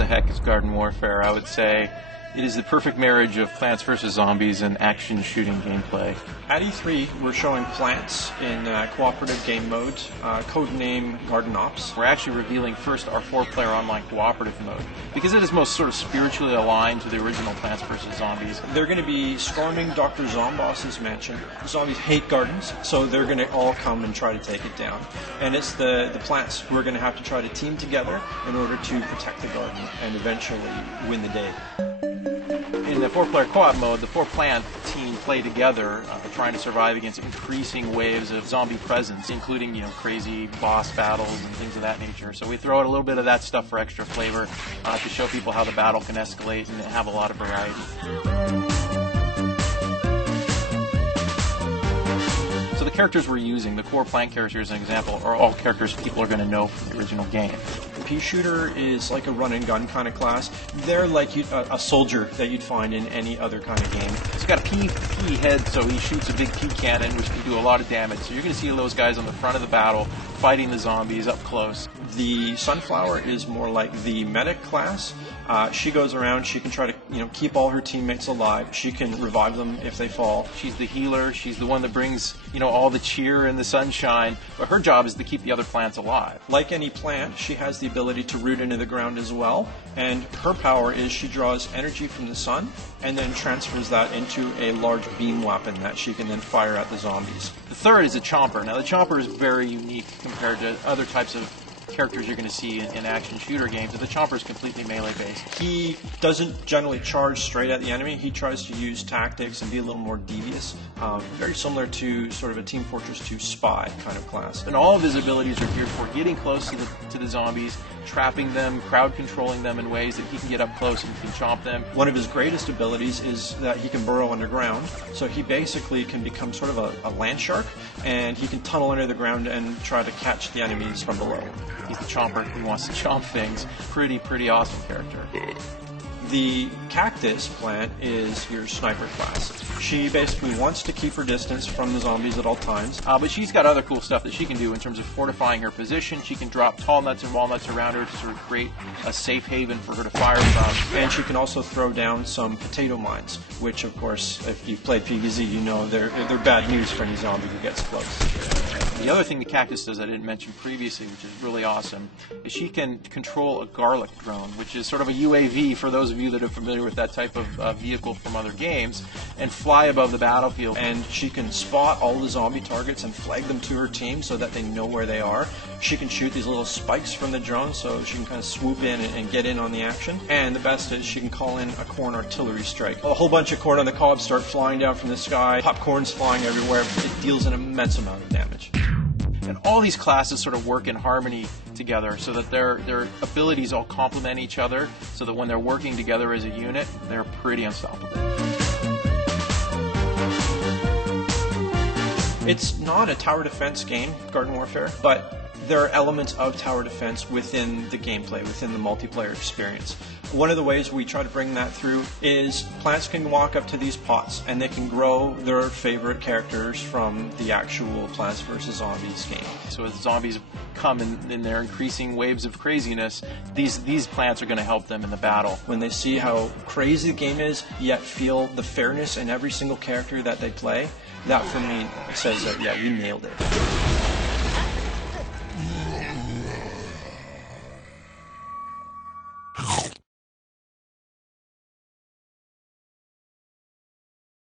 the heck is Garden Warfare? I would say it is the perfect marriage of Plants vs. Zombies and action shooting gameplay. At E3, we're showing Plants in cooperative game mode, codename Garden Ops. We're actually revealing first our 4-player online cooperative mode, because it is most sort of spiritually aligned to the original Plants vs. Zombies. They're going to be storming Dr. Zomboss's mansion. The zombies hate gardens, so they're going to all come and try to take it down. And it's the plants who are going to have to try to team together in order to protect the garden and eventually win the day. In the 4-player co-op mode, the 4-plant team play together, trying to survive against increasing waves of zombie presence, including, crazy boss battles and things of that nature. So we throw out a little bit of that stuff for extra flavor to show people how the battle can escalate and have a lot of variety. So the characters we're using, the core plant characters, as an example, are all characters people are going to know from the original game. The pea shooter is like a run-and-gun kind of class. They're like a soldier that you'd find in any other kind of game. He's got a pea head, so he shoots a big pea cannon, which can do a lot of damage. So you're going to see those guys on the front of the battle fighting the zombies up close. The sunflower is more like the medic class. She goes around, she can try to keep all her teammates alive. She can revive them if they fall. She's the healer. She's the one that brings all the cheer and the sunshine. But her job is to keep the other plants alive. Like any plant, she has the ability to root into the ground as well. And her power is she draws energy from the sun and then transfers that into a large beam weapon that she can then fire at the zombies. The third is a chomper. Now the chomper is very unique compared to other types of characters you're going to see in action shooter games. The chomper is completely melee based. He doesn't generally charge straight at the enemy. He tries to use tactics and be a little more devious. Very similar to sort of a Team Fortress 2 spy kind of class. And all of his abilities are geared for getting close to the zombies, trapping them, crowd controlling them in ways that he can get up close and can chomp them. One of his greatest abilities is that he can burrow underground. So he basically can become sort of a land shark, and he can tunnel under the ground and try to catch the enemies from below. He's the chomper who wants to chomp things. Pretty awesome character. The Cactus Plant is your sniper class. She basically wants to keep her distance from the zombies at all times. But she's got other cool stuff that she can do in terms of fortifying her position. She can drop tall nuts and walnuts around her to sort of create a safe haven for her to fire from. And she can also throw down some potato mines, which, of course, if you've played PvZ, you know they're bad news for any zombie who gets close. The other thing the Cactus does I didn't mention previously, which is really awesome, is she can control a garlic drone, which is sort of a UAV for those of you that are familiar with that type of vehicle from other games, and fly above the battlefield. And she can spot all the zombie targets and flag them to her team so that they know where they are. She can shoot these little spikes from the drone so she can kind of swoop in and get in on the action. And the best is she can call in a corn artillery strike. A whole bunch of corn on the cob start flying down from the sky, popcorn's flying everywhere. It deals an immense amount of damage. And all these classes sort of work in harmony together so that their abilities all complement each other, so that when they're working together as a unit, they're pretty unstoppable. It's not a tower defense game, Garden Warfare, but there are elements of tower defense within the gameplay, within the multiplayer experience. One of the ways we try to bring that through is plants can walk up to these pots and they can grow their favorite characters from the actual Plants vs. Zombies game. So as zombies come in their increasing waves of craziness, these plants are going to help them in the battle. When they see how crazy the game is, yet feel the fairness in every single character that they play, that for me says that, yeah, you nailed it.